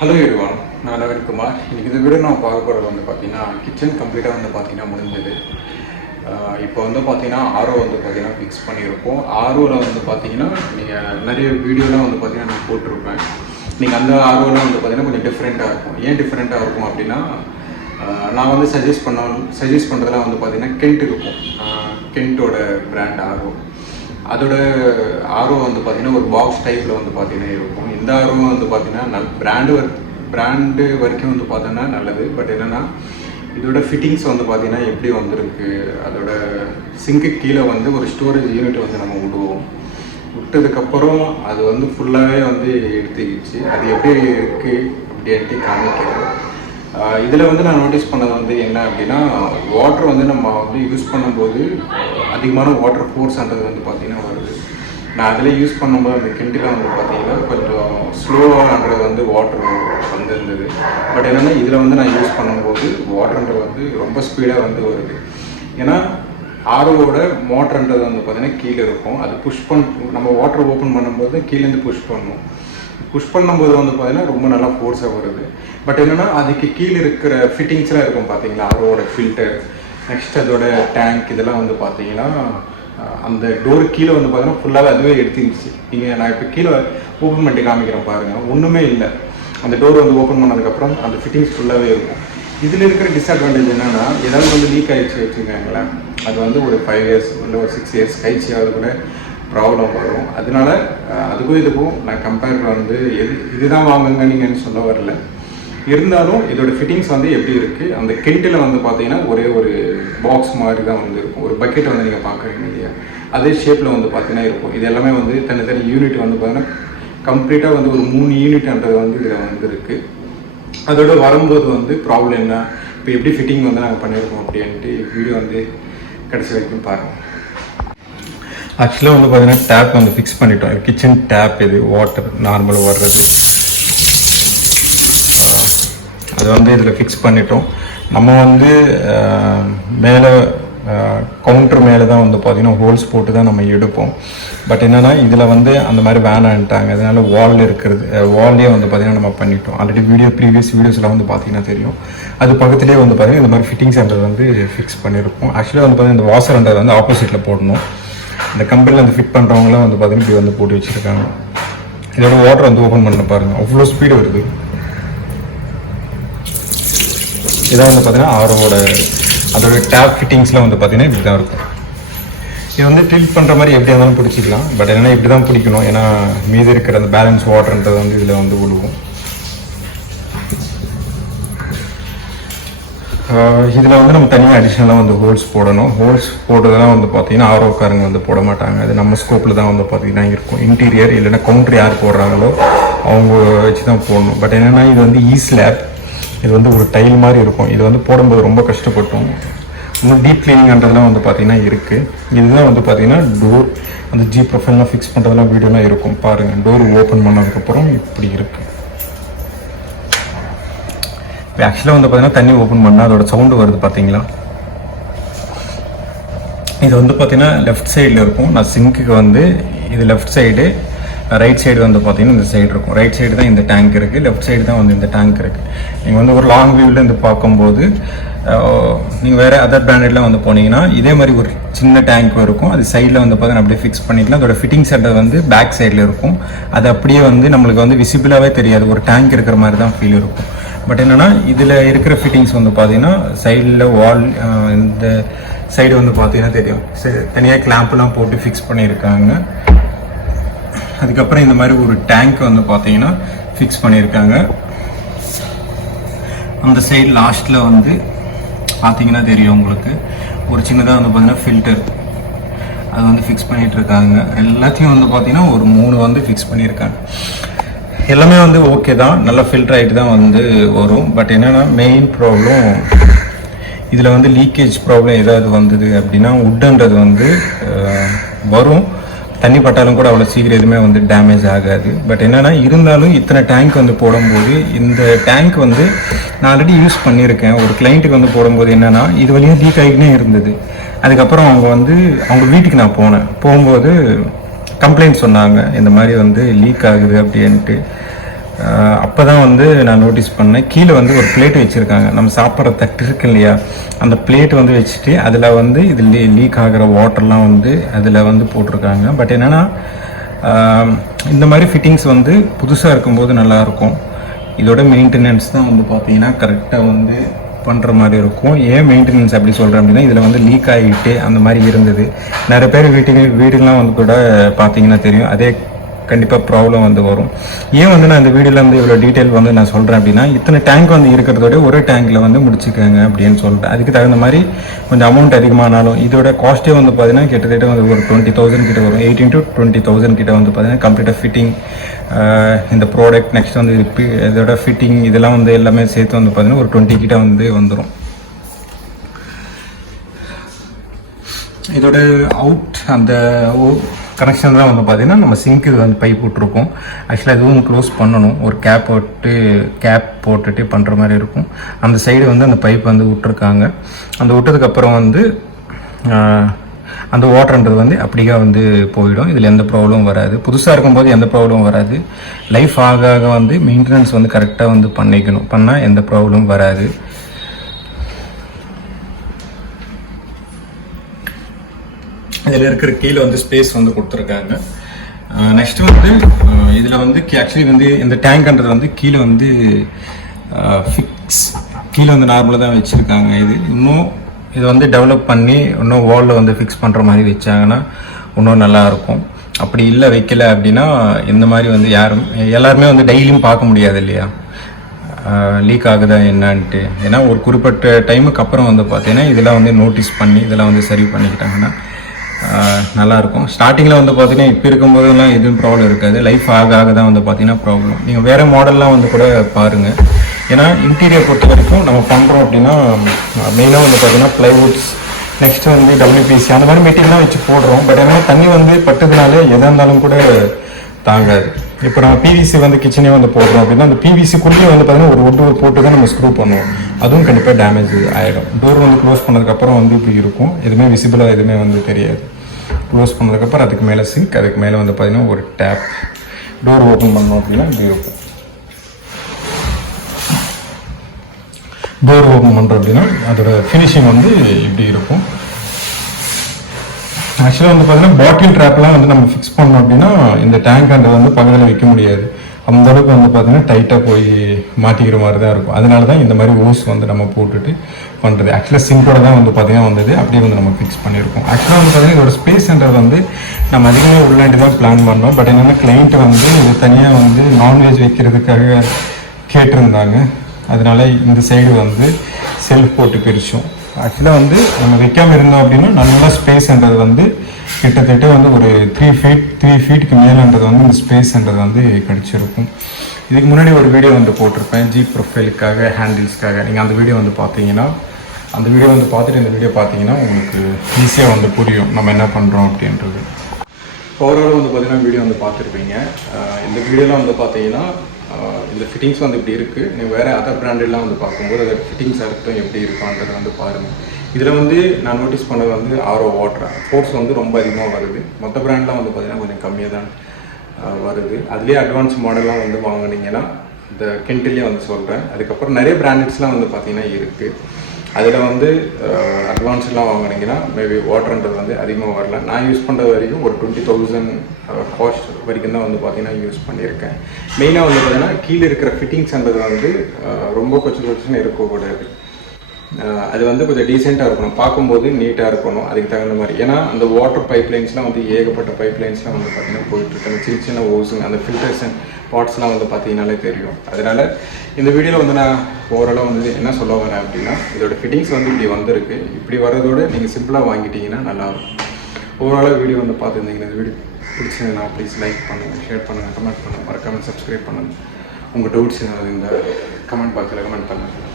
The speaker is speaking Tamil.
ஹலோ எவ்ரிவன், நான் நவீன் குமார். இன்றைக்கி இந்த வீடியோ நான் பார்க்க போகிறது வந்து பார்த்தீங்கன்னா கிச்சன் கம்ப்ளீட்டாக வந்து பார்த்தீங்கன்னா முடிஞ்சது. இப்போ வந்து பார்த்தீங்கன்னா ஆரோ வந்து பார்த்தீங்கன்னா ஃபிக்ஸ் பண்ணியிருக்கோம். ஆரோவில் வந்து பார்த்தீங்கன்னா நீங்கள் நிறைய வீடியோலாம் வந்து பார்த்தீங்கன்னா நான் போட்டிருப்பேன். நீங்கள் அந்த ஆரோவில் வந்து பார்த்தீங்கன்னா கொஞ்சம் டிஃப்ரெண்ட்டாக இருக்கும். ஏன் டிஃப்ரெண்ட்டாக இருக்கும் அப்படின்னா, நான் வந்து சஜஸ்ட் பண்ணுறதுலாம் வந்து பார்த்தீங்கன்னா கென்ட் இருக்கும். கென்ட்டோட பிராண்ட் ஆரோ. அதோட ஆரோ வந்து பார்த்திங்கன்னா ஒரு பாக்ஸ் டைப்பில் வந்து பார்த்திங்கன்னா இருக்கும். இந்த ஆரோ வந்து பார்த்திங்கன்னா பிராண்டு வரைக்கும் வந்து பார்த்தோன்னா நல்லது. பட் என்னென்னா இதோட ஃபிட்டிங்ஸ் வந்து பார்த்திங்கன்னா எப்படி வந்திருக்கு, அதோட சிங்க்கு கீழே வந்து ஒரு ஸ்டோரேஜ் யூனிட் வந்து நம்ம விட்டதுக்கப்புறம் அது வந்து ஃபுல்லாகவே வந்து எடுத்துக்கிச்சு. அது எப்படி இருக்குது அப்படின்ட்டு காமிக்கிறேன். இதில் வந்து நான் நோட்டீஸ் பண்ணது வந்து என்ன அப்படின்னா, வாட்டர் வந்து நம்ம வந்து யூஸ் பண்ணும்போது அதிகமான வாட்டர் ஃபோர்ஸ்ன்றது வந்து பார்த்திங்கன்னா வருது. நான் அதில் யூஸ் பண்ணும்போது அந்த கிணற்றில் வந்து பார்த்திங்கன்னா கொஞ்சம் ஸ்லோவாகன்றது வந்து வாட்டர் வந்துருந்தது. பட் என்னென்னா இதில் வந்து நான் யூஸ் பண்ணும்போது வாட்டர்ன்றது வந்து ரொம்ப ஸ்பீடாக வந்து வருது. ஏன்னா ஆரோவோட மோட்டர்ன்றது வந்து பார்த்திங்கன்னா கீழே இருக்கும். அது நம்ம வாட்டர் ஓப்பன் பண்ணும்போது கீழேருந்து புஷ் பண்ணும்போது வந்து பார்த்திங்கன்னா ரொம்ப நல்லா ஃபோர்ஸாக வருது. பட் என்னென்னா அதுக்கு கீழே இருக்கிற ஃபிட்டிங்ஸ்லாம் இருக்கும் பார்த்தீங்களா, ஆரோவோட ஃபில்டர், நெக்ஸ்ட் அதோட டேங்க், இதெல்லாம் வந்து பார்த்தீங்கன்னா அந்த டோர் கீழே வந்து பார்த்தீங்கன்னா ஃபுல்லாகவே அதுவே எடுத்துக்கிச்சு. நான் இப்போ கீழே ஓப்பன் பண்ணிட்டு காமிக்கிறேன் பாருங்கள், ஒன்றுமே இல்லை. அந்த டோர் வந்து ஓப்பன் பண்ணதுக்கப்புறம் அந்த ஃபிட்டிங்ஸ் ஃபுல்லாகவே இருக்கும். இதில் இருக்கிற டிஸ்அட்வான்டேஜ் என்னென்னா, ஏதாவது வந்து லீக் ஆகிடுச்சு வச்சுக்கோங்களேன், அது வந்து ஒரு 5 இயர்ஸ் இல்லை ஒரு 6 இயர்ஸ் கழிச்சியாவது கூட ப்ராப்ளம் வரும். அதனால அதுக்கும் இதுக்கும் நான் கம்பேர் வந்து இதுதான் வாங்குங்க நீங்கன்னு சொல்ல வரல. இருந்தாலும் இதோட ஃபிட்டிங்ஸ் வந்து எப்படி இருக்குது, அந்த கென்ட்டில் வந்து பார்த்தீங்கன்னா ஒரே ஒரு பாக்ஸ் மாதிரி தான் வந்து இருக்கும். ஒரு பக்கெட் வந்து நீங்கள் பார்க்குறீங்க இல்லையா, அதே ஷேப்பில் வந்து பார்த்தீங்கன்னா இருக்கும். இது எல்லாமே வந்து தனித்தனி யூனிட் வந்து பார்த்தீங்கன்னா கம்ப்ளீட்டாக வந்து ஒரு 3 யூனிட்ன்றது வந்து இதில் வந்து இருக்குது. அதோட வரும்போது வந்து ப்ராப்ளம் என்ன, இப்போ எப்படி ஃபிட்டிங் வந்து நாங்கள் பண்ணியிருக்கோம் அப்படின்ட்டு வீடியோ வந்து கடைசி வரைக்கும் பாருங்கள். ஆக்சுவலாக வந்து பார்த்தீங்கன்னா டேப் வந்து ஃபிக்ஸ் பண்ணிட்டோம். கிச்சன் டேப் இது வாட்டர் நார்மலாக வர்றது, அது வந்து இதில் ஃபிக்ஸ் பண்ணிட்டோம். நம்ம வந்து மேலே கவுண்டர் மேலே தான் வந்து பார்த்திங்கன்னா ஹோல்ஸ் போட்டு தான் நம்ம எடுப்போம். பட் என்னென்னா இதில் வந்து அந்த மாதிரி வேணான்ட்டாங்க. அதனால வால்லே வந்து பார்த்திங்கன்னா நம்ம பண்ணிட்டோம். ஆல்ரெடி ப்ரீவியஸ் வீடியோஸில் வந்து பார்த்திங்கன்னா தெரியும். அது பக்கத்துலேயே வந்து பார்த்திங்கன்னா இந்த மாதிரி ஃபிட்டிங்ஸ்ன்றது வந்து ஃபிக்ஸ் பண்ணியிருக்கோம். ஆக்சுவலாக வந்து பார்த்திங்கன்னா இந்த வாஷர்ன்றது வந்து ஆப்போசிட்டில் போடணும். இந்த கம்பெனியில் வந்து ஃபிட் பண்ணுறவங்களாம் வந்து பார்த்திங்கன்னா இப்படி வந்து போட்டு வச்சுருக்காங்க. இதோட வாட்டர் வந்து ஓப்பன் பண்ண பாருங்கள், அவ்வளோ ஸ்பீடு வருது. இதான் வந்து பார்த்திங்கன்னா அதோட டேப் ஃபிட்டிங்ஸ்லாம் வந்து பார்த்திங்கன்னா இப்படி தான் இருக்கும். இது வந்து ட்ரில் பண்ணுற மாதிரி எப்படி இருந்தாலும் பிடிச்சிக்கலாம். பட் என்னென்னா இப்படி தான் பிடிக்கணும். ஏன்னா மீது இருக்கிற அந்த பேலன்ஸ் வாட்டர்ன்றது வந்து இதில் வந்து விழுவும். இதில் வந்து நம்ம தனியாக அடிஷ்னலாக வந்து ஹோல்ஸ் போடணும். ஹோல்ஸ் போடுறதெல்லாம் வந்து பார்த்திங்கன்னா ஆரோக்காரங்க வந்து போட மாட்டாங்க. அது நம்ம ஸ்கோப்பில் தான் வந்து பார்த்திங்கன்னா இருக்கும். இன்டீரியர் இல்லைன்னா கவுண்டர் யார் போடுறாங்களோ அவங்க வச்சு தான் போடணும். பட் என்னென்னா இது வந்து ஸ்லாப், இது வந்து ஒரு டைல் மாதிரி இருக்கும். இது வந்து போடும்போது ரொம்ப கஷ்டப்பட்டோம். இன்னும் டீப் கிளீனிங்ன்றதுலாம் வந்து பார்த்திங்கன்னா இருக்குது. இதுதான் வந்து பார்த்திங்கன்னா டோர் அந்த ப்ரொஃபைல்லாம் ஃபிக்ஸ் பண்ணுறதுலாம் வீடியோலாம் இருக்கும் பாருங்கள். டோர் ஓப்பன் பண்ணதுக்கப்புறம் இப்படி இருக்குது. இப்போ ஆக்சுவலாக வந்து பார்த்திங்கன்னா தண்ணி ஓப்பன் பண்ணால் அதோட சவுண்டு வருது பார்த்தீங்களா. இது வந்து பார்த்திங்கன்னா லெஃப்ட் சைடில் இருக்கும். நான் சிங்க்குக்கு வந்து இது லெஃப்ட் சைடு, ரைட் சைடு வந்து பார்த்திங்கன்னா இந்த சைடு இருக்கும். ரைட் சைடு தான் இந்த டேங்க் இருக்குது, லெஃப்ட் சைடு தான் வந்து இந்த டேங்க் இருக்குது. நீங்கள் வந்து ஒரு லாங் வியூவில் இருந்து பார்க்கும்போது நீங்கள் வேறு அதர் பிராண்டட்லாம் வந்து போனீங்கன்னா இதே மாதிரி ஒரு சின்ன டேங்க் இருக்கும். அது சைடில் வந்து பார்த்தீங்கன்னா அப்படியே ஃபிக்ஸ் பண்ணிக்கலாம். அதோட ஃபிட்டிங் செட்டை வந்து பேக் சைடில் இருக்கும். அது அப்படியே வந்து நம்மளுக்கு வந்து விசிபிளாகவே தெரியாது, ஒரு டேங்க் இருக்கிற மாதிரி தான் ஃபீல் இருக்கும். பட் என்னென்னா இதில் இருக்கிற ஃபிட்டிங்ஸ் வந்து பார்த்திங்கன்னா சைடில் வால் இந்த சைடு வந்து பார்த்திங்கன்னா தெரியும், தனியாக கிளாம்ப்லாம் போட்டு ஃபிக்ஸ் பண்ணியிருக்காங்க. அதுக்கப்புறம் இந்த மாதிரி ஒரு டேங்க் வந்து பார்த்தீங்கன்னா ஃபிக்ஸ் பண்ணியிருக்காங்க. அந்த சைடு லாஸ்ட்டில் வந்து பார்த்தீங்கன்னா தெரியும் உங்களுக்கு, ஒரு சின்னதாக வந்து பார்த்தீங்கன்னா ஃபில்டர் அது வந்து ஃபிக்ஸ் பண்ணிகிட்டு இருக்காங்க. எல்லாத்தையும் வந்து பார்த்தீங்கன்னா ஒரு 3 வந்து ஃபிக்ஸ் பண்ணியிருக்காங்க. எல்லாமே வந்து ஓகே தான், நல்லா ஃபில்டர் ஆகிட்டு தான் வந்து வரும். பட் என்னென்னா மெயின் ப்ராப்ளம் இதில் வந்து லீக்கேஜ் ப்ராப்ளம் ஏதாவது வந்தது அப்படின்னா உட்டுன்றது வந்து வரும். தண்ணி பட்டாலும் கூட அவ்வளோ சீக்கிரம் எதுவுமே வந்து டேமேஜ் ஆகாது. பட் என்னென்னா இருந்தாலும் இத்தனை டேங்க் வந்து போடும்போது இந்த டேங்க் வந்து நான் ஆல்ரெடி யூஸ் பண்ணியிருக்கேன். ஒரு கிளைண்ட்டுக்கு வந்து போடும்போது என்னென்னா இது வழியாக லீக் ஆகிக்கினே இருந்தது. அதுக்கப்புறம் அவங்க வீட்டுக்கு நான் போகும்போது கம்ப்ளைண்ட் சொன்னாங்க, இந்த மாதிரி வந்து லீக் ஆகுது அப்படின்ட்டு. அப்போ தான் வந்து நான் நோட்டீஸ் பண்ணேன், கீழே வந்து ஒரு பிளேட் வச்சுருக்காங்க. நம்ம சாப்பிட்ற தட்டு இருக்கு இல்லையா, அந்த பிளேட் வந்து வச்சுட்டு அதில் வந்து இது லீக் ஆகிற வாட்டர்லாம் வந்து அதில் வந்து போட்டிருக்காங்க. பட் என்னென்னா இந்த மாதிரி ஃபிட்டிங்ஸ் வந்து புதுசாக இருக்கும்போது நல்லாயிருக்கும். இதோட மெயின்டெனன்ஸ் தான் வந்து பார்த்தீங்கன்னா கரெக்டாக வந்து பண்ணுற மாதிரி இருக்கும். ஏன் மெயின்டெனன்ஸ் அப்படி சொல்கிறேன் அப்படின்னா, இதில் வந்து லீக் ஆகிட்டு அந்த மாதிரி இருந்தது. நிறைய பேர் வீடுலாம் வந்து கூட பார்த்தீங்கன்னா தெரியும், அதே கண்டிப்பாக ப்ராப்ளம் வந்து வரும். ஏன் வந்து நான் இந்த வீடியோவில் வந்து இவ்வளோ டீட்டெயில் வந்து நான் சொல்கிறேன் அப்படின்னா, இத்தனை டேங்க் வந்து இருக்கிறதோட ஒரே டேங்க்கில் வந்து முடிச்சுக்கோங்க அப்படின்னு சொல்லிட்டு, அதுக்கு தகுந்த மாதிரி கொஞ்சம் அமௌண்ட் அதிகமானாலும் இதோட காஸ்ட்டே வந்து பார்த்தீங்கன்னா கிட்டத்தட்ட வந்து ஒரு 20,000 கிட்ட வரும். 18 to 20,000 கிட்ட வந்து பார்த்தீங்கன்னா கம்ப்ளீட்டாக ஃபிட்டிங், இந்த ப்ராடக்ட், நெக்ஸ்ட் வந்து இதோட ஃபிட்டிங் இதெல்லாம் வந்து எல்லாமே சேர்த்து வந்து பார்த்தீங்கன்னா ஒரு 20 கிட்ட வந்து வந்துடும். இதோட அவுட் அந்த கனெக்ஷன் தான் வந்து பார்த்தீங்கன்னா நம்ம சிங்க்கு வந்து பைப் விட்ருக்கோம். ஆக்சுவலாக இதுவும் க்ளோஸ் பண்ணணும், ஒரு கேப் போட்டுட்டு பண்ணுற மாதிரி இருக்கும். அந்த சைடு வந்து அந்த பைப் வந்து விட்ருக்காங்க. அந்த விட்டதுக்கப்புறம் வந்து அந்த வாட்டர்ன்றது வந்து அப்படியே வந்து போயிடும். இதில் எந்த ப்ராப்ளமும் வராது. புதுசாக இருக்கும்போது எந்த ப்ராப்ளமும் வராது. லைஃப் ஆக வந்து மெயின்டெனன்ஸ் வந்து கரெக்டாக வந்து பண்ணால் எந்த ப்ராப்ளமும் வராது. இதில் இருக்கிற கீழே வந்து ஸ்பேஸ் வந்து கொடுத்துருக்காங்க. நெக்ஸ்ட் வந்து இதில் வந்து ஆக்சுவலி வந்து இந்த டேங்க்ன்றது வந்து கீழே வந்து கீழே வந்து நார்மலாக தான் வச்சுருக்காங்க. இது வந்து டெவலப் பண்ணி இன்னும் வாலில் வந்து ஃபிக்ஸ் பண்ணுற மாதிரி வச்சாங்கன்னா இன்னும் நல்லாயிருக்கும். அப்படி இல்லை வைக்கல அப்படின்னா இந்த மாதிரி வந்து எல்லாருமே வந்து டெய்லியும் பார்க்க முடியாது இல்லையா, லீக் ஆகுதா என்னான்ட்டு. ஏன்னா ஒரு குறிப்பிட்ட டைமுக்கு அப்புறம் வந்து பார்த்தீங்கன்னா இதெல்லாம் வந்து நோட்டீஸ் பண்ணி இதெல்லாம் வந்து சரி பண்ணிக்கிட்டாங்கன்னா நல்லாயிருக்கும். ஸ்டார்டிங்கில் வந்து பார்த்தீங்கன்னா இப்போ இருக்கும்போதெல்லாம் எதுவும் ப்ராப்ளம் இருக்காது. லைஃப் ஆக தான் வந்து பார்த்தீங்கன்னா ப்ராப்ளம். நீங்கள் வேறு மாடல்லாம் வந்து கூட பாருங்கள். ஏன்னா இன்டீரியர் பொறுத்த வரைக்கும் நம்ம பண்ணுறோம் அப்படின்னா மெயினாக வந்து பார்த்தீங்கன்னா ப்ளைவுட்ஸ், நெக்ஸ்ட்டு வந்து WPC அந்த மாதிரி மெட்டீரியல்லாம் வச்சு போடுறோம். பட் ஏன்னா தண்ணி வந்து பட்டதுனால எதாக இருந்தாலும் கூட தாங்காது. இப்போ நம்ம PVC வந்து கிச்சனே வந்து போடுறோம் அப்படின்னா அந்த PVCக்குள்ளேயே வந்து பார்த்தீங்கன்னா ஒரு wood போட்டு தான் நம்ம ஸ்க்ரூ பண்ணுவோம். அதுவும் கண்டிப்பாக டேமேஜ் ஆகிடும். டோர் வந்து க்ளோஸ் பண்ணதுக்கப்புறம் வந்து இப்படி இருக்கும், எதுவுமே விசிபிளாக எதுவுமே வந்து தெரியாது. க்ளோஸ் பண்ணதுக்கப்புறம் அதுக்கு மேலே சிங்க், அதுக்கு மேலே வந்து பார்த்தீங்கன்னா ஒரு டேப். டோர் ஓப்பன் பண்ணோம் அப்படின்னா இப்படி இருக்கும். டோர் ஓப்பன் பண்ணுறோம் அப்படின்னா அதோட ஃபினிஷிங் வந்து இப்படி இருக்கும். ஆக்சுவலாக வந்து பார்த்தீங்கன்னா பாட்டில் ட்ராப்லாம் வந்து நம்ம ஃபிக்ஸ் பண்ணோம் அப்படின்னா இந்த டேங்க்ன்றது வந்து பக்கத்தில் வைக்க முடியாது. அந்த அளவுக்கு வந்து பார்த்தீங்கன்னா டைட்டாக போய் மாட்டிக்கிற மாதிரி தான் இருக்கும். அதனால தான் இந்த மாதிரி ஓஸ் வந்து நம்ம போட்டுட்டு பண்ணுறது. ஆக்சுவலாக சிங்கோட தான் வந்து பார்த்தீங்கன்னா வந்தது, அப்படியே வந்து நம்ம ஃபிக்ஸ் பண்ணியிருக்கோம். ஆக்சுவலாக வந்து பார்த்தீங்கன்னா இதோட ஸ்பேஸ்ன்றது வந்து நம்ம அதிகமாக உள்ளாண்டி தான் பிளான் பண்ணோம். பட் என்னென்னா கிளைண்ட் வந்து இது தனியாக வந்து நான்வெஜ் வைக்கிறதுக்காக கேட்டிருந்தாங்க. அதனால இந்த சைடு வந்து செல்ஃப் போட்டு பிரித்தோம். ஆக்சுவலாக வந்து நம்ம வைக்காமல் இருந்தோம் அப்படின்னா நல்லா ஸ்பேஸ்ன்றது வந்து கிட்டத்தட்ட வந்து ஒரு 3 ஃபீட்டுக்கு மேலேன்றது வந்து இந்த ஸ்பேஸ்ன்றது வந்து கிடச்சிருக்கும். இதுக்கு முன்னாடி ஒரு வீடியோ வந்து போட்டிருப்பேன் ஜீப் ப்ரொஃபைலுக்காக, ஹேண்டில்ஸ்க்காக. நீங்கள் அந்த வீடியோ வந்து பார்த்தீங்கன்னா அந்த வீடியோ வந்து பார்த்துட்டு இந்த வீடியோ பார்த்தீங்கன்னா உங்களுக்கு ஈஸியாக வந்து புரியும் நம்ம என்ன பண்ணுறோம் அப்படின்றது. ஓவரால் வந்து பார்த்தீங்கன்னா வீடியோ வந்து பார்த்துருப்பீங்க. இந்த வீடியோலாம் வந்து பார்த்தீங்கன்னா இந்த ஃபிட்டிங்ஸ் வந்து இப்படி இருக்குது. நீங்கள் வேறு அதர் பிராண்டெல்லாம் வந்து பார்க்கும்போது அதோட ஃபிட்டிங்ஸ் அர்த்தம் எப்படி இருக்குன்றதை வந்து பாருங்கள். இதில் வந்து நான் நோட்டீஸ் பண்ணது வந்து RO வாட்டர் ஃபோர்ஸ் வந்து ரொம்ப அதிகமாக வருது. மற்ற பிராண்ட்லாம் வந்து பார்த்திங்கன்னா கொஞ்சம் கம்மியாக தான் வருது. அதுலேயே அட்வான்ஸ் மாடல்லாம் வந்து வாங்கினீங்கன்னா இந்த கென்ட்டிலே வந்து சொல்கிறேன். அதுக்கப்புறம் நிறைய பிராண்டட்ஸ்லாம் வந்து பார்த்திங்கன்னா இருக்குது. அதில் வந்து அட்வான்ஸ்லாம் வாங்கினீங்கன்னா மேபி வாட்டர்ன்றது வந்து அதிகமாக வரல. நான் யூஸ் பண்ணுறது வரைக்கும் ஒரு 20,000 காஸ்ட் வரைக்கும் தான் வந்து பார்த்திங்கன்னா யூஸ் பண்ணியிருக்கேன். மெயினாக வந்து பார்த்திங்கன்னா கீழே இருக்கிற ஃபிட்டிங்ஸ்ன்றது வந்து ரொம்ப கொஞ்சம் இருக்கக்கூடாது. அது வந்து கொஞ்சம் டீசெண்டாக இருக்கணும், பார்க்கும்போது நீட்டாக இருக்கணும், அதுக்கு தகுந்த மாதிரி. ஏன்னா அந்த வாட்டர் பைப்லைன்ஸ்லாம் வந்து ஏகப்பட்ட பைப்லைன்ஸ்லாம் வந்து பார்த்திங்கன்னா போயிட்டுருக்கு. அந்த சின்ன சின்ன ஓஸுங்க, அந்த ஃபில்டர்ஸ் பாட்ஸ்லாம் வந்து பார்த்தீங்கன்னாலே தெரியும். அதனால் இந்த வீடியோவில் வந்து நான் ஓவராலாக வந்து என்ன சொல்ல வரேன் அப்படின்னா, இதோட ஃபிட்டிங்ஸ் வந்து இப்படி வந்திருக்கு. இப்படி வரதோடு நீங்கள் சிம்பிளாக வாங்கிட்டீங்கன்னா நல்லாயிருக்கும். ஓவராலாக வீடியோ வந்து பார்த்துருந்தீங்கன்னா இந்த வீடியோ பிடிச்சிருந்தா ப்ளீஸ் லைக் பண்ணுங்கள், ஷேர் பண்ணுங்கள், கமெண்ட் பண்ணுங்கள், மறக்காமல் சப்ஸ்கிரைப் பண்ணுங்கள். உங்கள் டவுட்ஸ் ஏதாவது இந்த கமெண்ட் பாக்ஸில் கமெண்ட் பண்ணுங்கள்.